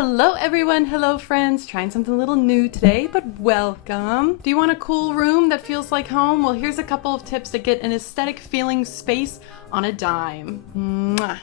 Hello everyone, hello friends, trying something a little new today, but welcome. Do you want a cool room that feels like home? Well, here's a couple of tips to get an aesthetic feeling space on a dime. Mwah.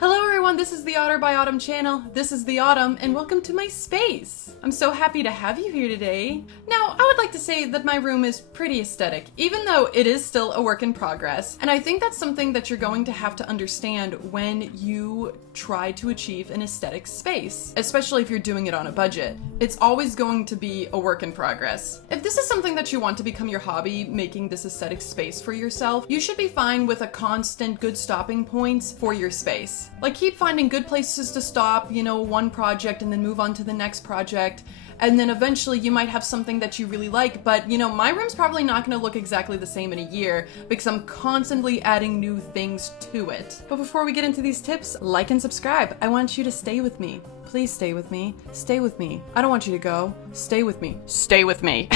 Hello everyone, this is the Otter by Autumn channel. This is the Autumn, and welcome to my space. I'm so happy to have you here today. Now, I would like to say that my room is pretty aesthetic, even though it is still a work in progress. And I think that's something that you're going to have to understand when you try to achieve an aesthetic space, especially if you're doing it on a budget. It's always going to be a work in progress. If this is something that you want to become your hobby, making this aesthetic space for yourself, you should be fine with a constant good stopping points for your space. Like, keep finding good places to stop, one project and then move on to the next project. And then eventually you might have something that you really like, but my room's probably not gonna look exactly the same in a year because I'm constantly adding new things to it. But before we get into these tips, like and subscribe. I want you to stay with me. Please stay with me. Stay with me. I don't want you to go. Stay with me. Stay with me.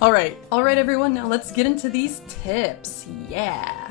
All right everyone, now let's get into these tips. Yeah.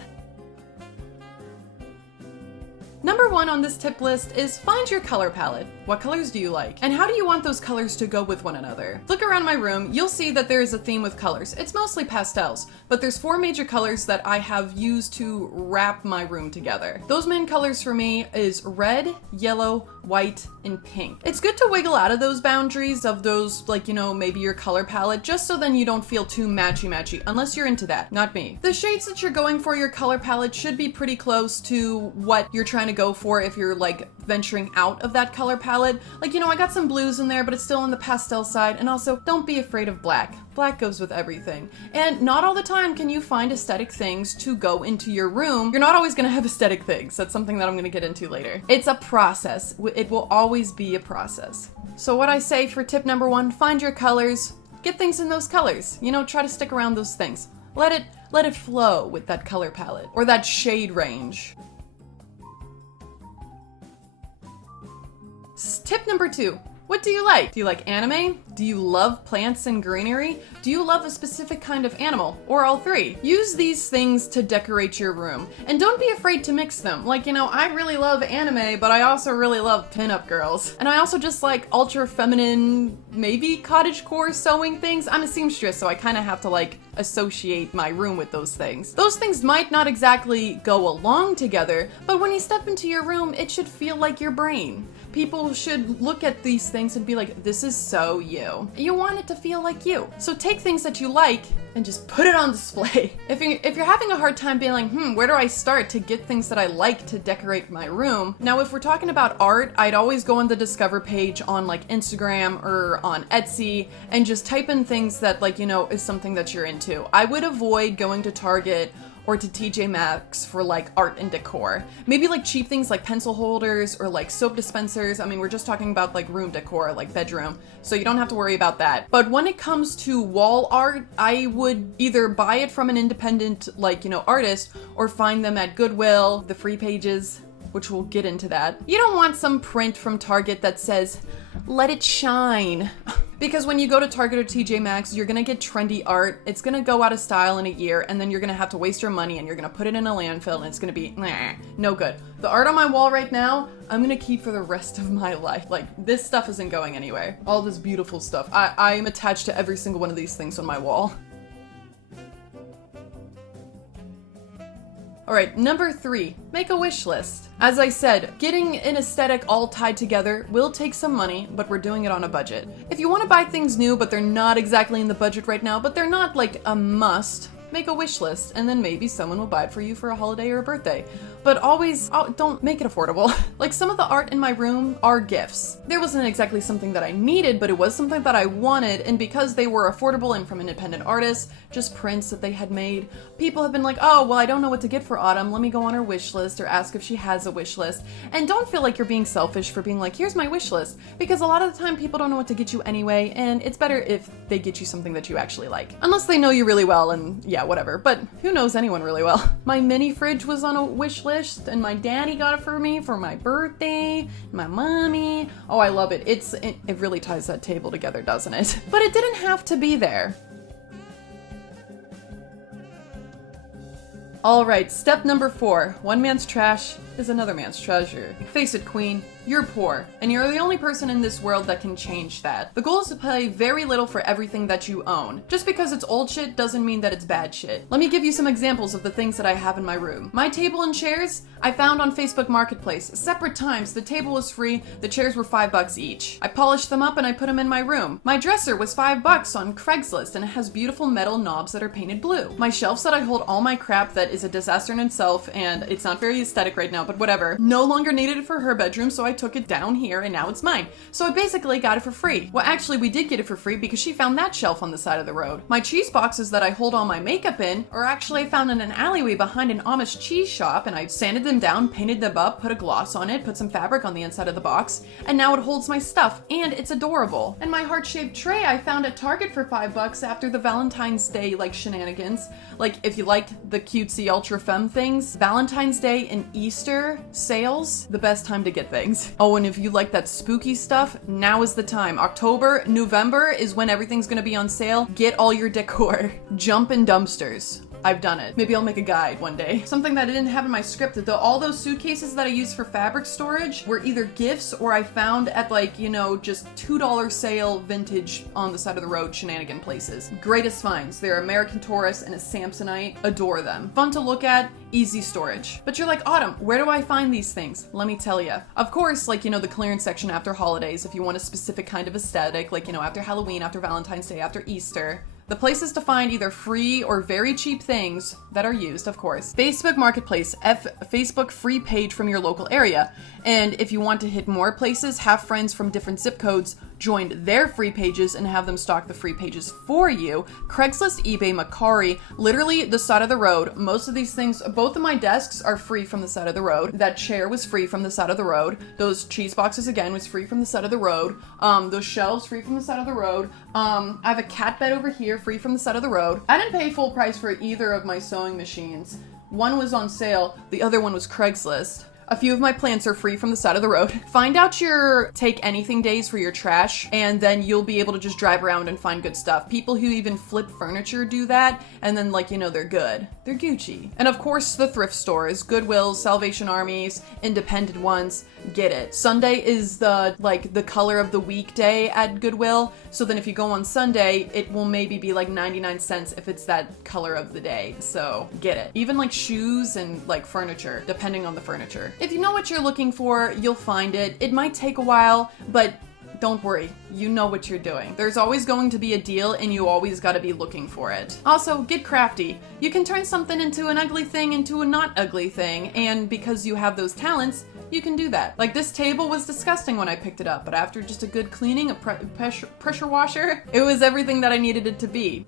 Number one on this tip list is find your color palette. What colors do you like? And how do you want those colors to go with one another? Look around my room, you'll see that there is a theme with colors. It's mostly pastels, but there's 4 major colors that I have used to wrap my room together. Those main colors for me is red, yellow, white, and pink. It's good to wiggle out of those boundaries of those, maybe your color palette, just so then you don't feel too matchy-matchy, unless you're into that. Not me. The shades that you're going for your color palette should be pretty close to what you're trying to go for if you're venturing out of that color palette. I got some blues in there, but it's still on the pastel side. And also, don't be afraid of black. Black goes with everything. And not all the time can you find aesthetic things to go into your room. You're not always gonna have aesthetic things. That's something that I'm gonna get into later. It's a process. It will always be a process. So what I say for tip number 1, find your colors, get things in those colors. Try to stick around those things. Let it flow with that color palette or that shade range. Tip number 2. What do you like? Do you like anime? Do you love plants and greenery? Do you love a specific kind of animal? Or all 3? Use these things to decorate your room. And don't be afraid to mix them. I really love anime, but I also really love pinup girls. And I also just like ultra feminine, maybe cottagecore sewing things. I'm a seamstress, so I kind of have to associate my room with those things. Those things might not exactly go along together, but when you step into your room, it should feel like your brain. People should look at these things and be like, this is so you. You want it to feel like you. So take things that you like and just put it on display. If you're having a hard time being like, where do I start to get things that I like to decorate my room? Now, if we're talking about art, I'd always go on the Discover page on Instagram or on Etsy and just type in things that is something that you're into. I would avoid going to Target or to TJ Maxx for art and decor. Maybe cheap things like pencil holders or soap dispensers. I mean, we're just talking about room decor, bedroom, so you don't have to worry about that. But when it comes to wall art, I would either buy it from an independent artist or find them at Goodwill, the free pages, which we'll get into that. You don't want some print from Target that says, "Let it shine." Because when you go to Target or TJ Maxx, you're gonna get trendy art, it's gonna go out of style in a year, and then you're gonna have to waste your money and you're gonna put it in a landfill and it's gonna be no good. The art on my wall right now, I'm gonna keep for the rest of my life. This stuff isn't going anywhere. All this beautiful stuff. I'm attached to every single one of these things on my wall. Alright, number 3, make a wish list. As I said, getting an aesthetic all tied together will take some money, but we're doing it on a budget. If you want to buy things new, but they're not exactly in the budget right now, but they're not a must, make a wish list, and then maybe someone will buy it for you for a holiday or a birthday. But always, don't make it affordable. Some of the art in my room are gifts. There wasn't exactly something that I needed, but it was something that I wanted, and because they were affordable and from independent artists, just prints that they had made, people have been like, oh, well, I don't know what to get for Autumn, let me go on her wish list or ask if she has a wish list. And don't feel like you're being selfish for being like, here's my wish list, because a lot of the time people don't know what to get you anyway, and it's better if they get you something that you actually like. Unless they know you really well, and yeah, whatever, but who knows anyone really well? My mini fridge was on a wish list, and my daddy got it for me for my birthday, my mommy. Oh, I love it. It really ties that table together, doesn't it? But it didn't have to be there. Alright, step number 4. One man's trash is another man's treasure. Face it, queen, you're poor, and you're the only person in this world that can change that. The goal is to pay very little for everything that you own. Just because it's old shit doesn't mean that it's bad shit. Let me give you some examples of the things that I have in my room. My table and chairs, I found on Facebook Marketplace. Separate times, the table was free, the chairs were $5 each. I polished them up and I put them in my room. My dresser was $5 on Craigslist and it has beautiful metal knobs that are painted blue. My shelves that I hold all my crap that is a disaster in itself, and it's not very aesthetic right now, but whatever, no longer needed it for her bedroom, so I took it down here and now it's mine. So I basically got it for free. Well, actually we did get it for free because she found that shelf on the side of the road. My cheese boxes that I hold all my makeup in are actually found in an alleyway behind an Amish cheese shop, and I sanded them down, painted them up, put a gloss on it, put some fabric on the inside of the box, and now it holds my stuff and it's adorable. And my heart-shaped tray I found at Target for $5 after the Valentine's Day shenanigans. Like, if you liked the cutesy ultra femme things, Valentine's Day and Easter sales, the best time to get things. Oh, and if you like that spooky stuff, now is the time. October, November is when everything's gonna be on sale. Get all your decor. Jump in dumpsters. I've done it. Maybe I'll make a guide one day. Something that I didn't have in my script, though, all those suitcases that I use for fabric storage were either gifts or I found at just $2 sale vintage on the side of the road shenanigan places. Greatest finds. They're American Tourist and a Samsonite. Adore them. Fun to look at, easy storage. But you're like, Autumn, where do I find these things? Let me tell you. Of course, the clearance section after holidays, if you want a specific kind of aesthetic, after Halloween, after Valentine's Day, after Easter. The places to find either free or very cheap things that are used, of course. Facebook Marketplace, Facebook free page from your local area. And if you want to hit more places, have friends from different zip codes join their free pages and have them stock the free pages for you. Craigslist, eBay, Macari, literally the side of the road. Most of these things, both of my desks are free from the side of the road. That chair was free from the side of the road. Those cheese boxes, again, was free from the side of the road. Those shelves, free from the side of the road. I have a cat bed over here, free from the side of the road. I didn't pay full price for either of my sewing machines. One was on sale, the other one was Craigslist. A few of my plants are free from the side of the road. Find out your take anything days for your trash, and then you'll be able to just drive around and find good stuff. People who even flip furniture do that, and then they're good. They're Gucci. And of course the thrift stores, Goodwills, Salvation Armies, independent ones, get it. Sunday is the color of the weekday at Goodwill, so then if you go on Sunday, it will maybe be 99 cents if it's that color of the day, so get it. Even shoes and furniture, depending on the furniture. If you know what you're looking for, you'll find it. It might take a while, but don't worry, you know what you're doing. There's always going to be a deal and you always gotta be looking for it. Also, get crafty. You can turn something into an ugly thing into a not ugly thing, and because you have those talents, you can do that. This table was disgusting when I picked it up, but after just a good cleaning, a pressure washer, it was everything that I needed it to be.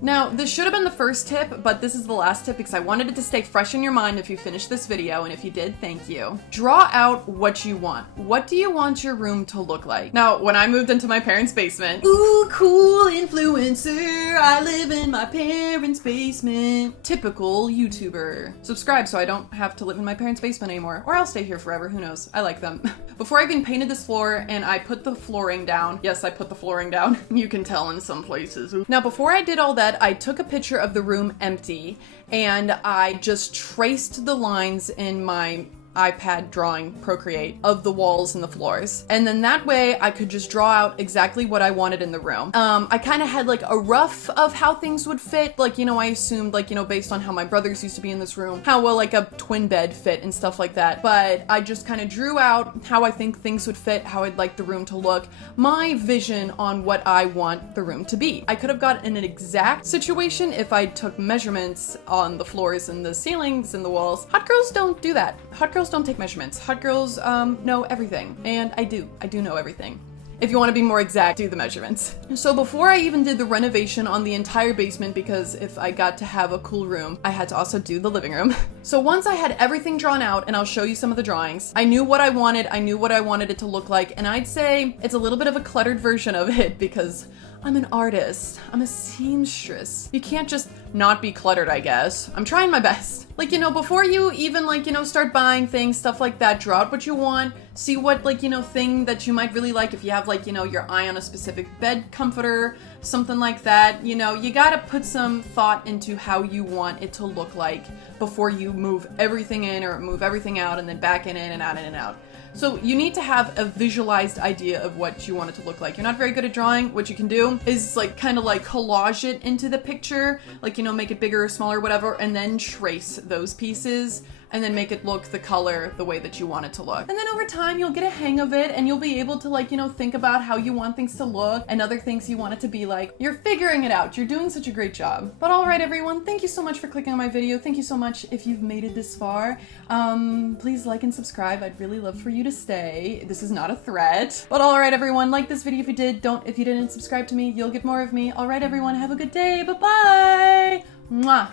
Now, this should have been the first tip, but this is the last tip because I wanted it to stay fresh in your mind if you finished this video, and if you did, thank you. Draw out what you want. What do you want your room to look like? Now, when I moved into my parents' basement, ooh, cool influencer, I live in my parents' basement. Typical YouTuber. Subscribe so I don't have to live in my parents' basement anymore, or I'll stay here forever, who knows? I like them. Before I even painted this floor and I put the flooring down, yes, I put the flooring down. You can tell in some places. Now, before I did all that, I took a picture of the room empty and I just traced the lines in my iPad drawing Procreate of the walls and the floors. And then that way I could just draw out exactly what I wanted in the room. I kind of had a rough of how things would fit. I assumed based on how my brothers used to be in this room, how well a twin bed fit and stuff like that. But I just kind of drew out how I think things would fit, how I'd like the room to look, my vision on what I want the room to be. I could have gotten an exact situation if I took measurements on the floors and the ceilings and the walls. Hot girls don't do that. Hot girls don't take measurements. Hot girls know everything, and I do know everything. If you want to be more exact, do the measurements. So before I even did the renovation on the entire basement, because if I got to have a cool room, I had to also do the living room. So once I had everything drawn out, and I'll show you some of the drawings, I knew what I wanted, it to look like, and I'd say it's a little bit of a cluttered version of it because I'm an artist. I'm a seamstress. You can't just not be cluttered, I guess. I'm trying my best. Before you even, start buying things, stuff like that, draw out what you want, see what, thing that you might really like. If you have, your eye on a specific bed comforter, something like that. You know, you gotta put some thought into how you want it to look like before you move everything in or move everything out and then back in and out and out. So you need to have a visualized idea of what you want it to look like. You're not very good at drawing. What you can do is like kind of like collage it into the picture, like, you know, make it bigger or smaller, whatever, and then trace those pieces and then make it look the color the way that you want it to look. And then over time, you'll get a hang of it and you'll be able to, like, you know, think about how you want things to look and other things you want it to be like. You're figuring it out. You're doing such a great job. But all right, everyone, thank you so much for clicking on my video. Thank you so much if you've made it this far. Please like and subscribe. I'd really love for you to stay. This is not a threat. But all right, everyone, like this video if you did. If you didn't subscribe to me, you'll get more of me. All right, everyone, have a good day. Bye-bye. Mwah.